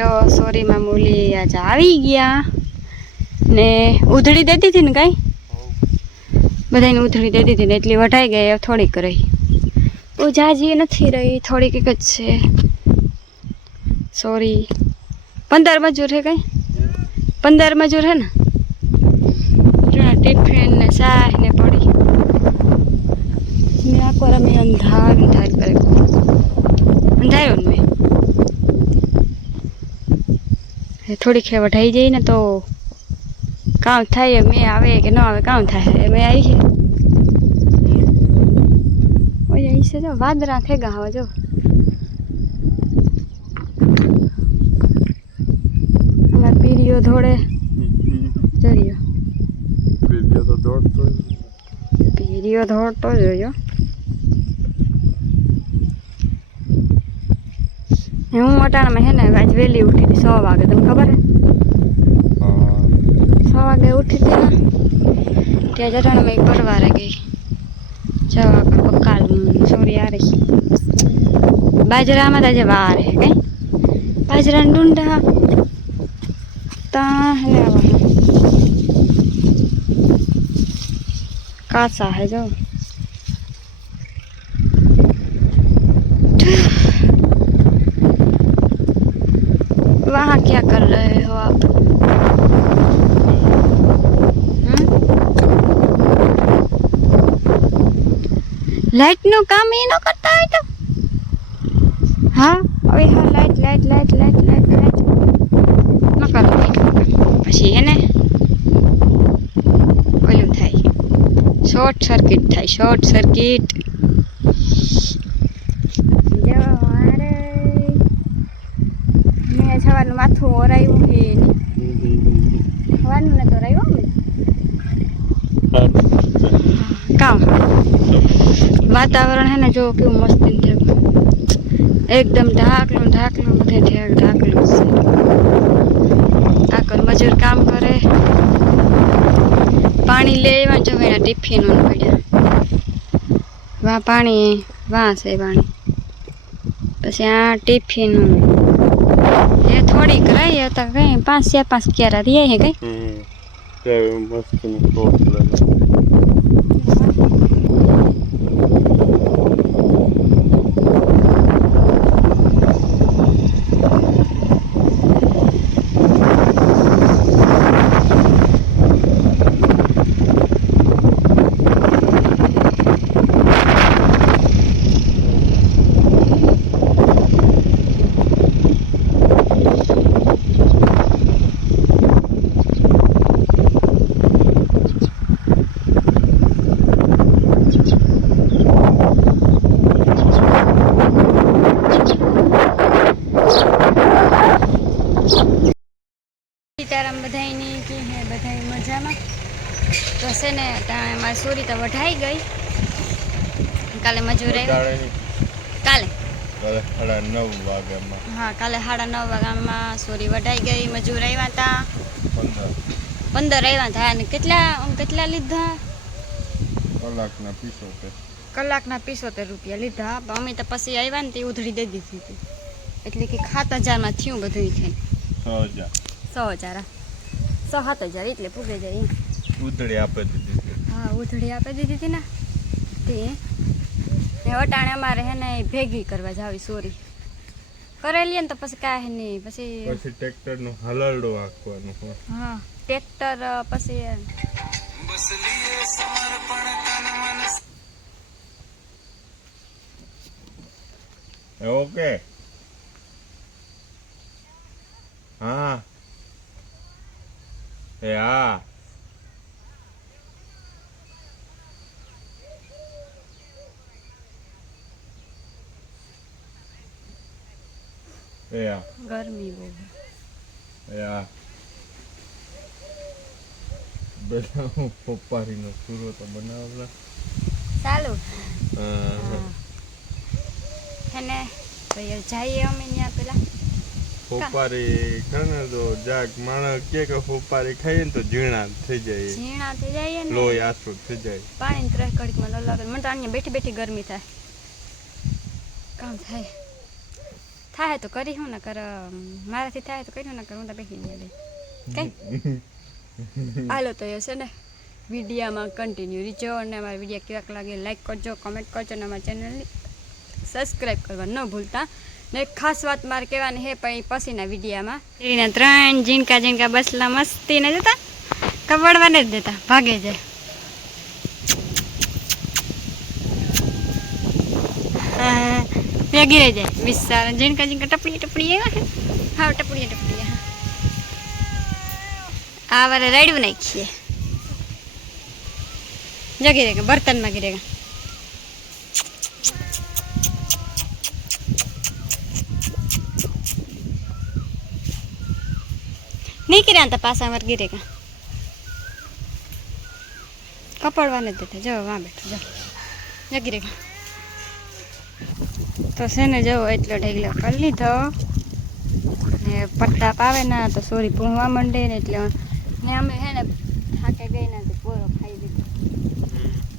જો સોરી માં મૂલી આજ આવી ગયા ને ઉધડી દેતી હતી ને કઈ બધાને ઉધડી દેતી હતી ને એટલી વઢાઈ ગઈ થોડીક રહી બહુ જાજી નથી રહી થોડીક જ છે સોરી 15 મજૂર હે કઈ 15 મજૂર હે ને ટિફિન ને ચાય ને પડી મેં આખો રમી અંધાર કરે અંધાર્યો ને મેં થોડીક વઢાઈ જઈ ને તો કામ થાય મેં આવે કે ન આવે કામ થાય મેં આવી છે ઓય અહીં છે જો વાદરા થઈ ગયા હવે જો અમાર પીરીઓ ધોળે જરીયો પીરીઓ ધોળતો જોયો હું અટાણામાં હે ને આજ વહેલી ઉઠી હતી 6 વાગે તમને ખબર હે 6 વાગે ઉઠી હતી ને ત્યાં જટાણામાં એક પરવારે ગઈ જવા કર બકાલ સોરી આ રહી બાજરામાં તાજે વાર હે કઈ બાજરાના ડુંડા તા હે कासा है जो वहाँ क्या कर रहे हो आप लाइट नो काम ही न करता है तो हाँ अभी हाँ light light light light light light न कर પછી એને ઓલું થાય શોર્ટ સર્કિટ થાય શોર્ટ સર્કિટ જો મારે મેં સવારનું માથું ઓરાયું છે સવારનું ને તો ઓરાયું કામ વાતાવરણ હે ને જો કેવું મસ્ત થયું એકદમ ઢાકલું ઢાકલું બધે ઢાકલું છે આકર મજૂર કામ કરે પાણી લેવા જો એના ટિફિન પડ્યા વા પાણી વાં છે પાણી પછી આ ટિફિન એ થોડીક રહી હતા કઈ 5 ક્યારા રહી હે કઈ સીતારામ બધાયની કે હે બધાય મજામાં તો છે ને ત્યાં મારી સોરી તો વઢાઈ ગઈ કાલે મજૂર આવી કાલે 9:30 વાગ્યામાં હા કાલે 9:30 વાગ્યામાં સોરી વઢાઈ ગઈ મજૂર આવ્યા હતા 15 આવ્યા હતા અને કેટલા લીધા કલાકના 75 રૂપિયા લીધા અમે તો પછી આવ્યા ને તે ઉધડી દઈ દીધી હતી એટલે કે 7000 થયું બધું થઈને 100,000 7,000 એટલે પૂગે જાય ઉધડી આપી દીધી હા ઉધડી આપી દીધી હતી ને તે અટાણે અમારે હે ને ભેગી કરવા જાવી સોરી કરેલી ને તો પછી કાંઈ નહીં પછી ટ્રેક્ટરનું હલરડું આખવાનું હા ટ્રેક્ટર પછી ઓકે હા Yeah. Yeah. गर्मी बहू Yeah. બનાવું પપ્પારીનો પૂરો તો બનાવલા ચાલુ હેને ભાઈ જઈએ અમે ત્યાં પેલા પપ્પારી ખાને તો જાગ માણસ કે પપ્પારી ખાઈએ ને તો ઝીણા થઈ જાય ને લોહી આસરું થઈ જાય પાણી 3 કડીકમાં ન લાગે મને તો અહીંયા બેઠી બેઠી ગરમી થાય કામ થાય થાય તો કરી હું ના કર મારાથી થાય તો કર્યું ના કર હું તો બેસી લે કઈ હાલો તો એ છે ને વિડીયામાં કન્ટિન્યુ રીજો અને અમારા વિડીયો કેવાક લાગે લાઈક કરજો કમેન્ટ કરજો અને અમારા ચેનલને સબસ્ક્રાઈબ કરવા ન ભૂલતા ને ખાસ વાત મારે કહેવાની હે પણ પછીના વિડીયામાં એના 3 ઝીણકા બસલા મસ્તી ને જતા કબડવાને જ દેતા ભાગે જાય ભેગી રહી જાય વિસ્તાર ઝીણકા ટપડી આવ્યા હા ટપડી આ વારે રેડવું નાખીએ જો गिरेगा बर्तन में गिरेगा नहीं गिरा तो पासा मर गिरेगा कपड़वाने देते जाओ वहाँ बैठो जाओ गिरेगा तो से ने जाओ एटलो ढेगलो कर लीधो ने पट्टा पावे ना तो सोरी पूहवा मंडे ने એટલે ને અમે હે ને થાકે ગઈ ના તો પૂરો ખાઈ લીધો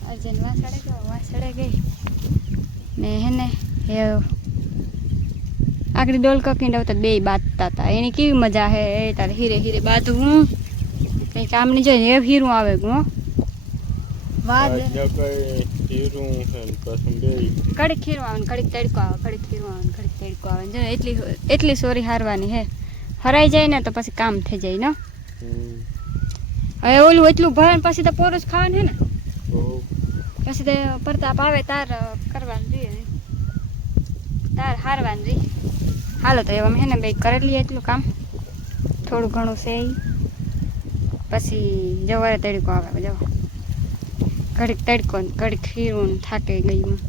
અર્જન વાસડે ગઈ ને હે ને આગળ ડોલ કકીને તો બે બાંધતા હતા એની કેવી મજા હે એ તારે હીરે બાંધવું કંઈ કામ નહીં જોઈએ એ હીરું આવે ગો વાદ કડીક ખીરું આવે કડીક તડકો આવે કડીક ખીરું આવે કડીક તડકો આવે જો એટલી સોરી હારવાની હે હરાઈ જાય ને તો પછી કામ થઈ જાય ને હવે ઓલું એટલું ભરે પછી તો પોરું જ ખાવાનું હે ને પછી તો પ્રતાપ આવે તાર કરવાનું જોઈએ તાર હારવાનું જોઈએ હાલો તો એવા હે ને બે કરી લઈએ એટલું કામ થોડું ઘણું છે પછી જવારે તડકો આવે જવા ઘડીક તડકો ઘડીક ખીરું થાકે ગયું